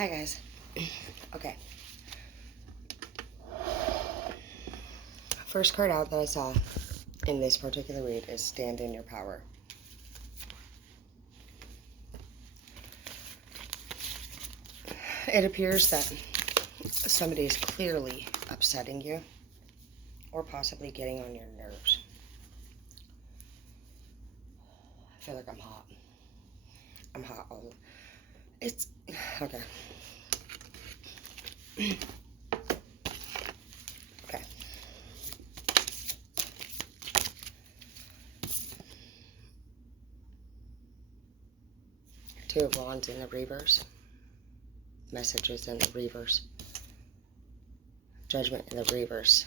Hi guys. Okay. First card out that I saw in this particular read is Stand in Your Power. It appears that somebody is clearly upsetting you or possibly getting on your nerves. I feel like I'm hot. I'm hot all. It's okay. Okay. Two of Wands in the reverse. Messages in the reverse. Judgment in the reverse.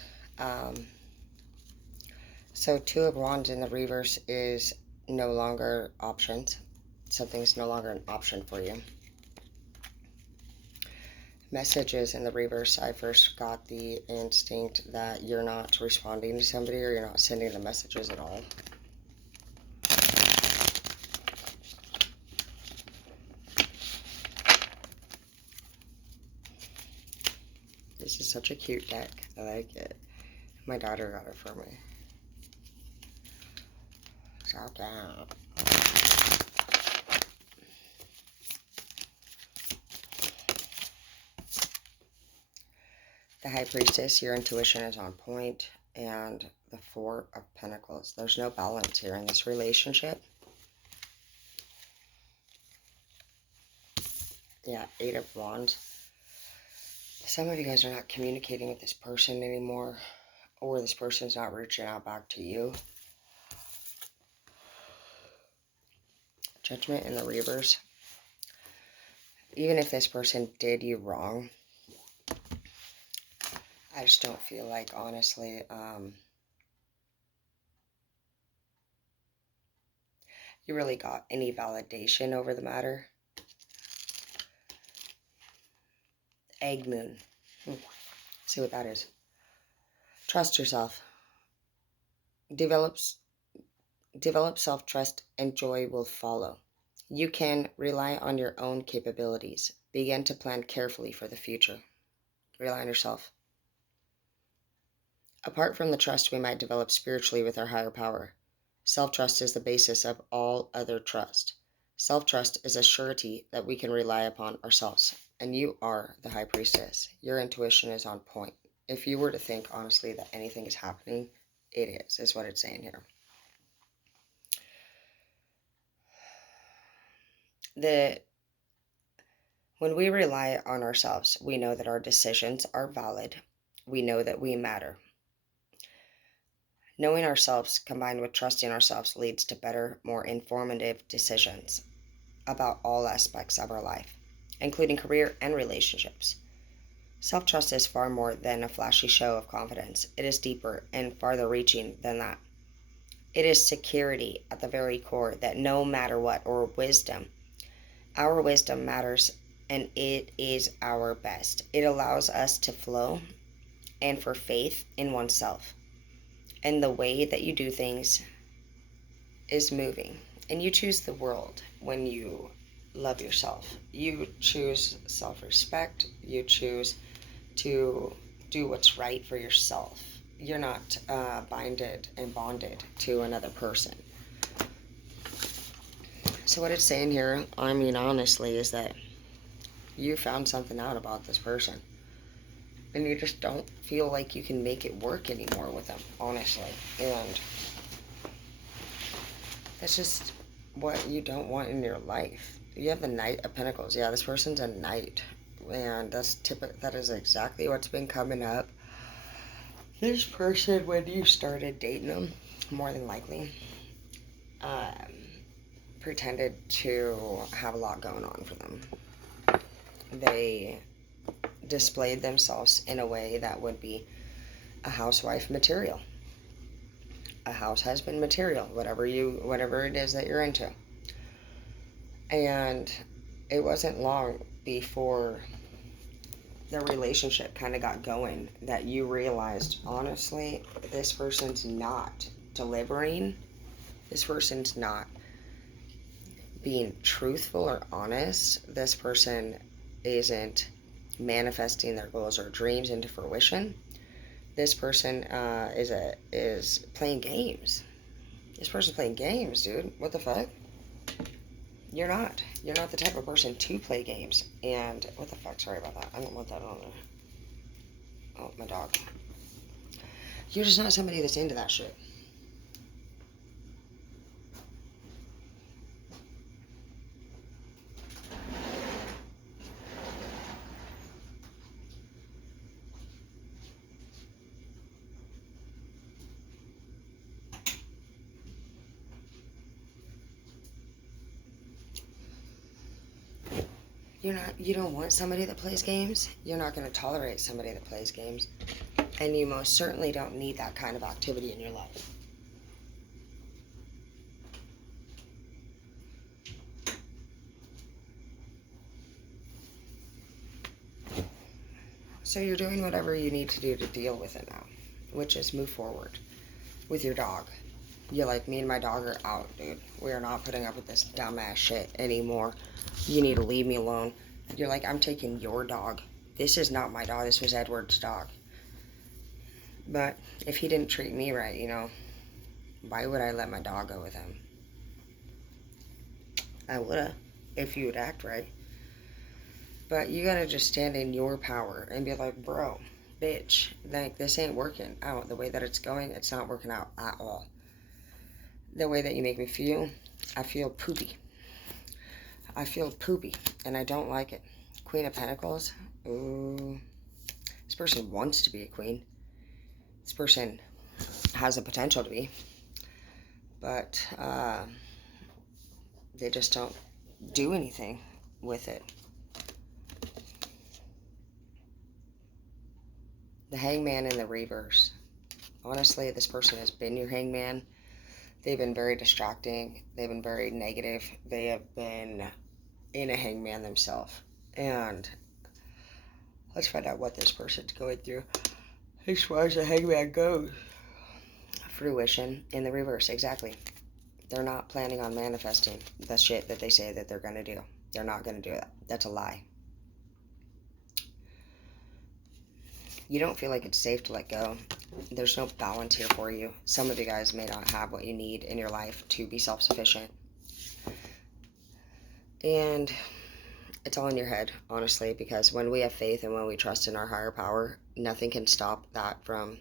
So Two of Wands in the reverse is no longer options. Something's no longer an option for you. Messages in the reverse, I first got the instinct that you're not responding to somebody or you're not sending the messages at all. This is such a cute deck. I like it. My daughter got it for me. So cute. The High Priestess, your intuition is on point, and the Four of Pentacles. There's no balance here in this relationship. Yeah, Eight of Wands. Some of you guys are not communicating with this person anymore, or this person's not reaching out back to you. Judgment in the reverse. Even if this person did you wrong, I just don't feel like, honestly, you really got any validation over the matter. Egg Moon. See what that is. Trust yourself. Develop self-trust and joy will follow. You can rely on your own capabilities. Begin to plan carefully for the future. Rely on yourself. Apart from the trust we might develop spiritually with our higher power, self-trust is the basis of all other trust. Self-trust is a surety that we can rely upon ourselves. And you are the High Priestess. Your intuition is on point. If you were to think, honestly, that anything is happening, it is what it's saying here. When we rely on ourselves, we know that our decisions are valid. We know that we matter. Knowing ourselves combined with trusting ourselves leads to better, more informative decisions about all aspects of our life, including career and relationships. Self-trust is far more than a flashy show of confidence. It is deeper and farther reaching than that. It is security at the very core that no matter what, or wisdom, our wisdom matters and it is our best. It allows us to flow and for faith in oneself. And the way that you do things is moving. And you choose the world when you love yourself. You choose self-respect. You choose to do what's right for yourself. You're not binded and bonded to another person. So what it's saying here, I mean, honestly, is that you found something out about this person. And you just don't feel like you can make it work anymore with them, honestly. And that's just what you don't want in your life. You have the Knight of Pentacles. Yeah, this person's a knight. And that is exactly what's been coming up. This person, when you started dating them, more than likely, pretended to have a lot going on for them. They displayed themselves in a way that would be a housewife material, a house husband material, whatever it is that you're into. And it wasn't long before the relationship kind of got going that you realized, honestly, this person's not delivering. This person's not being truthful or honest. This person isn't manifesting their goals or dreams into fruition, this person is playing games. This person's playing games, dude. What the fuck? You're not. You're not the type of person to play games. And what the fuck? Sorry about that. I don't want that on there. Oh, my dog. You're just not somebody that's into that shit. You don't want somebody that plays games. You're not going to tolerate somebody that plays games. And you most certainly don't need that kind of activity in your life. So you're doing whatever you need to do to deal with it now, which is move forward with your dog. You're like, me and my dog are out, dude. We are not putting up with this dumbass shit anymore. You need to leave me alone. You're like, I'm taking your dog. This is not my dog. This was Edward's dog. But if he didn't treat me right, why would I let my dog go with him? I would've, if you would act right. But you gotta just stand in your power and be like, bro, bitch, like, this ain't working out. The way that it's going, it's not working out at all. The way that you make me feel, I feel poopy. I feel poopy, and I don't like it. Queen of Pentacles. Ooh. This person wants to be a queen. This person has the potential to be. But they just don't do anything with it. The Hangman in the reverse. Honestly, this person has been your hangman. They've been very distracting. They've been very negative. They have been in a hangman themselves. And let's find out what this person's going through as far as the hangman goes. Fruition in the reverse, exactly. They're not planning on manifesting the shit that they say that they're going to do. They're not going to do that. That's a lie. You don't feel like it's safe to let go. There's no balance here for you. Some of you guys may not have what you need in your life to be self-sufficient. And it's all in your head, honestly, because when we have faith and when we trust in our higher power, nothing can stop that from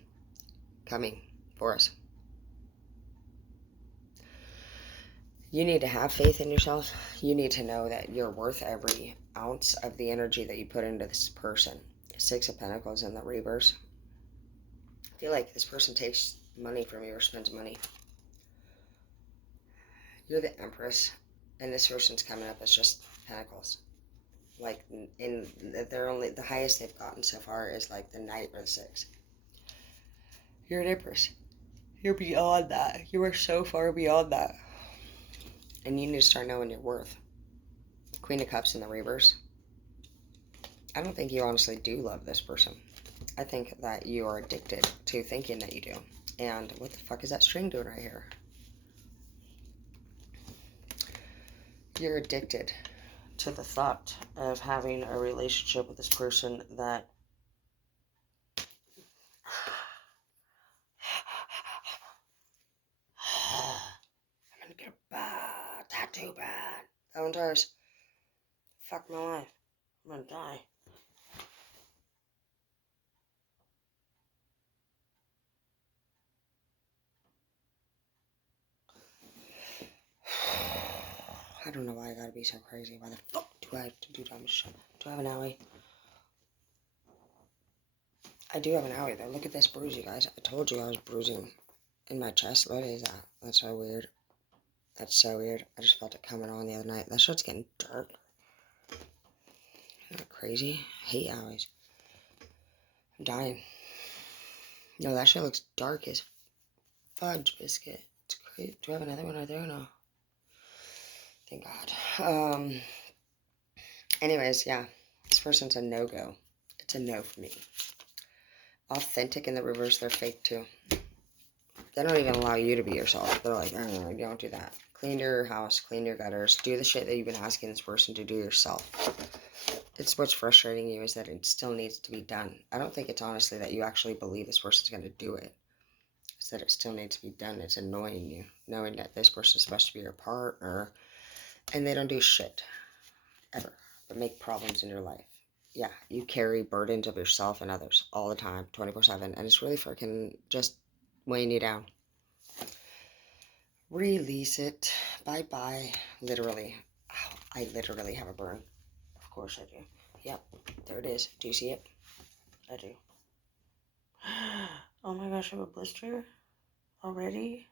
coming for us. You need to have faith in yourself. You need to know that you're worth every ounce of the energy that you put into this person. Six of Pentacles in the reverse. I feel like this person takes money from you or spends money. You're the Empress, and this person's coming up as just Pentacles. Like, they're only, the highest they've gotten so far is like the Knight or the Six. You're an Empress. You're beyond that. You are so far beyond that. And you need to start knowing your worth. Queen of Cups in the reverse. I don't think you honestly do love this person. I think that you are addicted to thinking that you do. And what the fuck is that string doing right here? You're addicted to the thought of having a relationship with this person that I'm gonna get a bad tattoo bad. That one does. Fuck my life. I'm gonna die. I don't know why I gotta be so crazy. Why the fuck do I have to do dumb shit? Do I have an owie? I do have an owie though. Look at this bruise, you guys. I told you I was bruising in my chest. What is that? That's so weird. That's so weird. I just felt it coming on the other night. That shit's getting dark. Isn't that crazy? I hate owies. I'm dying. No, that shit looks dark as fudge biscuit. It's crazy. Do I have another one right there or no? Thank God. Anyways, yeah. This person's a no-go. It's a no for me. Authentic in the reverse, they're fake too. They don't even allow you to be yourself. They're like, oh, don't do that. Clean your house, clean your gutters, do the shit that you've been asking this person to do yourself. It's what's frustrating you is that it still needs to be done. I don't think it's honestly that you actually believe this person's going to do it. It's that it still needs to be done. It's annoying you, knowing that this person's supposed to be your partner, and they don't do shit, ever, but make problems in your life. Yeah, you carry burdens of yourself and others all the time, 24/7, and it's really freaking just weighing you down. Release it. Bye-bye. Literally. Ow, I literally have a burn. Of course I do. Yep, there it is. Do you see it? I do. Oh my gosh, I have a blister already?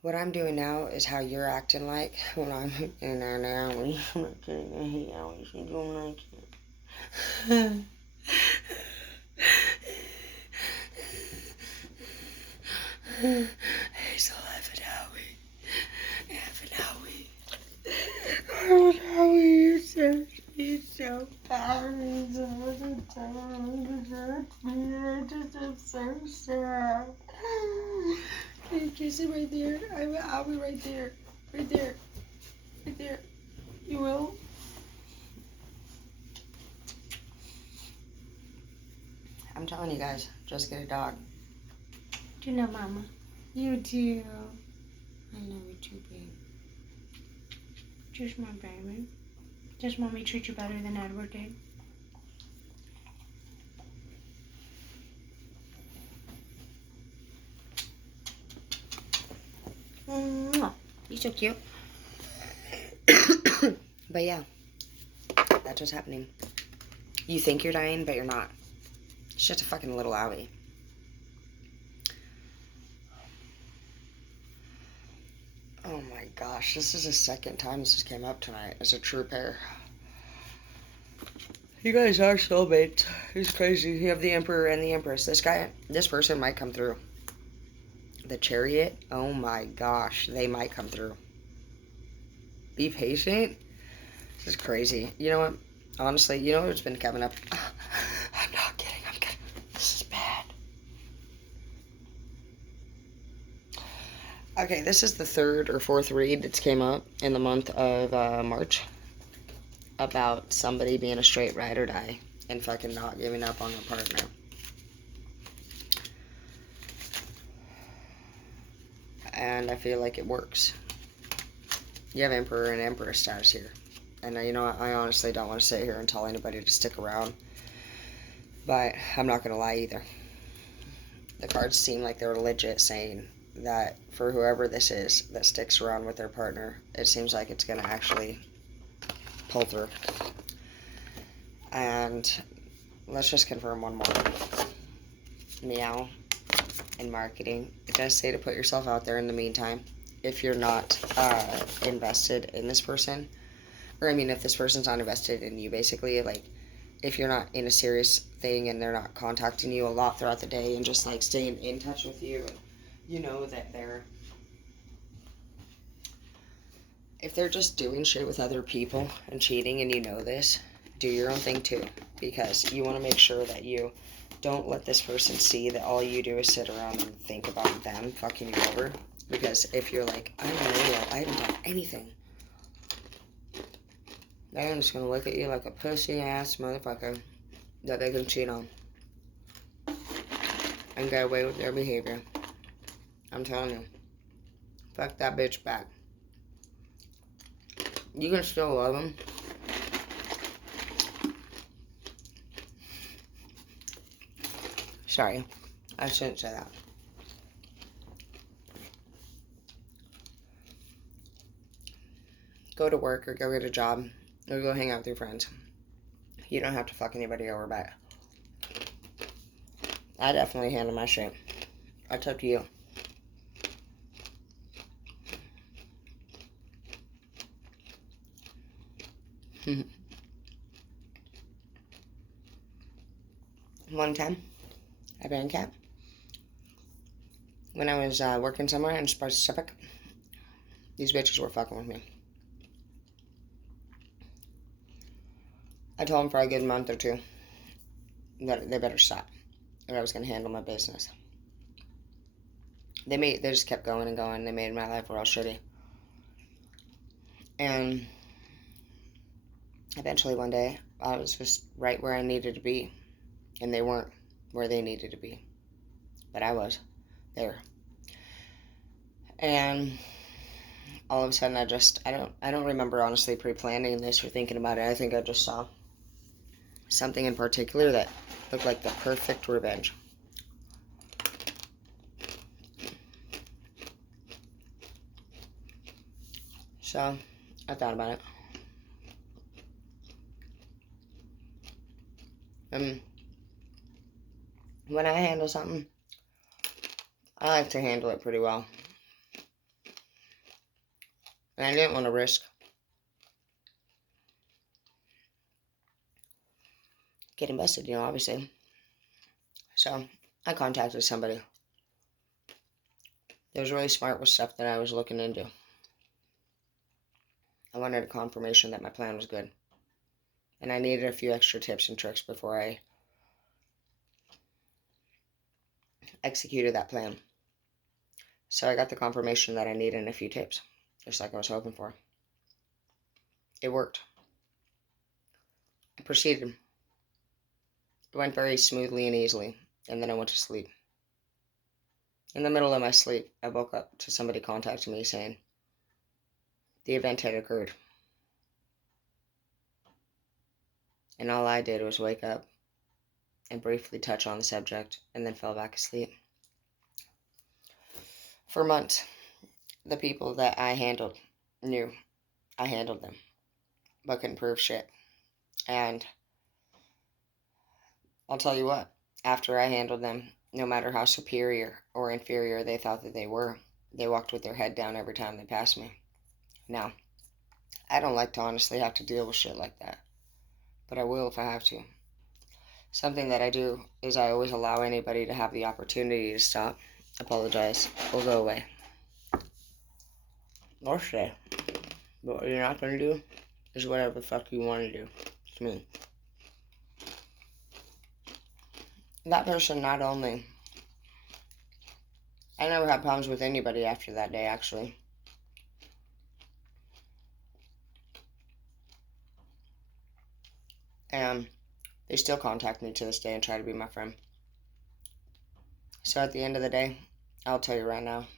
What I'm doing now is how you're acting like when I'm in there now. I'm not kidding. I hate how you don't like it. Hazel, Howie. Howie. Howie, you're so powerful. I just am so sad. Can you kiss it right there? I'll be right there. Right there. Right there. You will? I'm telling you guys, just get a dog. Do you know, Mama? You do. I love you too, babe. Just my baby. Does Mommy treat you better than Edward did? You're so cute. But yeah, that's what's happening. You think you're dying, but you're not. It's just a fucking little owie. Oh my gosh, this is the second time this has came up tonight as a true pair. You guys are soulmates. It's crazy. You have the Emperor and the Empress. This person might come through. The Chariot, oh my gosh, they might come through. Be patient. This is crazy. You know what? Honestly, you know what's been coming up? I'm not kidding. I'm kidding. This is bad. Okay, this is the third or fourth read that's came up in the month of March about somebody being a straight ride or die and fucking not giving up on their partner. And I feel like it works. You have Emperor and Empress stars here. And you know what? I honestly don't want to sit here and tell anybody to stick around. But I'm not going to lie either. The cards seem like they're legit saying that for whoever this is that sticks around with their partner, it seems like it's going to actually pull through. And let's just confirm one more. Meow and marketing. It does say to put yourself out there in the meantime. If you're not invested in this person, or I mean, if this person's not invested in you, basically, like, if you're not in a serious thing and they're not contacting you a lot throughout the day and just, like, staying in touch with you, and you know that if they're just doing shit with other people and cheating and you know this, do your own thing too, because you want to make sure that you don't let this person see that all you do is sit around and think about them fucking you over. Because if you're like, I don't know, I haven't done anything, they're just gonna look at you like a pussy ass motherfucker that they can cheat on and get away with their behavior. I'm telling you, fuck that bitch back. You can still love them. Sorry, I shouldn't say that. Go to work or go get a job or go hang out with your friends. You don't have to fuck anybody over back. I definitely handle my shit. It's up to you. One time, I been cat. When I was working somewhere in specific, these bitches were fucking with me. I told them for a good month or two. that they better stop, or I was going to handle my business. They just kept going and going. They made my life real shitty. And eventually one day, I was just right where I needed to be. And they weren't where they needed to be. But I was there. And all of a sudden I don't remember honestly pre-planning this or thinking about it. I think I just saw something in particular that looked like the perfect revenge. So I thought about it. And when I handle something, I like to handle it pretty well. And I didn't want to risk getting busted, obviously. So I contacted somebody that was really smart with stuff that I was looking into. I wanted a confirmation that my plan was good. And I needed a few extra tips and tricks before I executed that plan. So I got the confirmation that I needed and a few tips, just like I was hoping for. It worked. I proceeded. It went very smoothly and easily, and then I went to sleep. In the middle of my sleep, I woke up to somebody contacting me saying the event had occurred. And all I did was wake up and briefly touch on the subject, and then fell back asleep. For months, the people that I handled knew I handled them, but couldn't prove shit. And I'll tell you what, after I handled them, no matter how superior or inferior they thought that they were, they walked with their head down every time they passed me. Now, I don't like to honestly have to deal with shit like that, but I will if I have to. Something that I do is I always allow anybody to have the opportunity to stop, apologize, or go away. Or stay. But what you're not going to do is whatever the fuck you want to do. It's me. That person not only... I never had problems with anybody after that day, actually. And they still contact me to this day and try to be my friend. So at the end of the day, I'll tell you right now,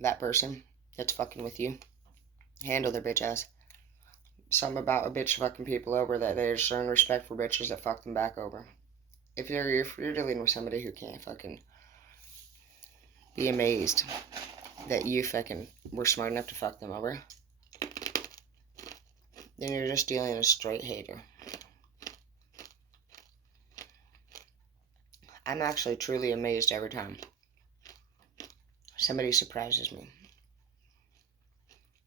that person that's fucking with you, handle their bitch ass. Something about a bitch fucking people over that they just earn respect for bitches that fuck them back over. If you're dealing with somebody who can't fucking be amazed that you fucking were smart enough to fuck them over, then you're just dealing with a straight hater. I'm actually truly amazed every time somebody surprises me.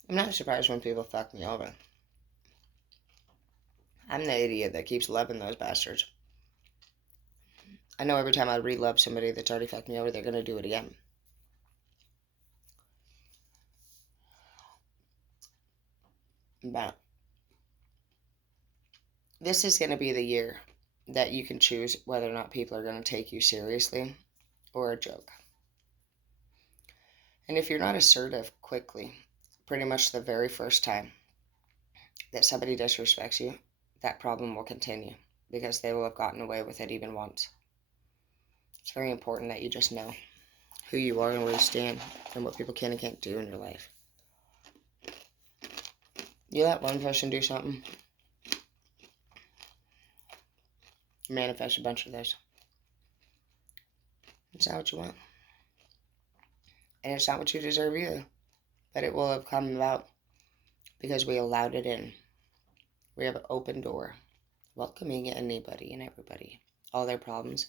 I'm not surprised when people fuck me over. I'm the idiot that keeps loving those bastards. I know every time I re-love somebody that's already fucked me over, they're going to do it again. But this is going to be the year that you can choose whether or not people are going to take you seriously or a joke. And if you're not assertive quickly, pretty much the very first time that somebody disrespects you, that problem will continue because they will have gotten away with it even once. It's very important that you just know who you are and where you stand and what people can and can't do in your life. You let one person do something, manifest a bunch of those. It's not what you want. And it's not what you deserve either. But it will have come about because we allowed it in. We have an open door, welcoming anybody and everybody, all their problems.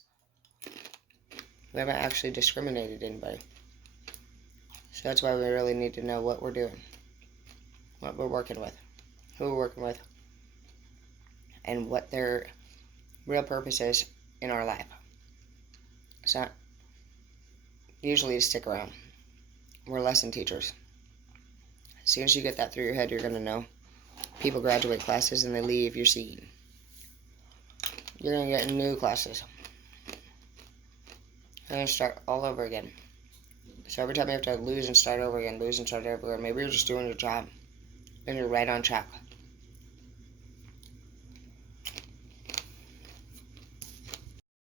We haven't actually discriminated anybody. So that's why we really need to know what we're doing, what we're working with, who we're working with, and what their real purpose is in our life. It's not usually to stick around. We're lesson teachers. As soon as you get that through your head, you're going to know. People graduate classes and they leave, you're seen. you're going to get new classes. You're going to start all over again. So every time you have to lose and start over again, maybe you're just doing your job and you're right on track.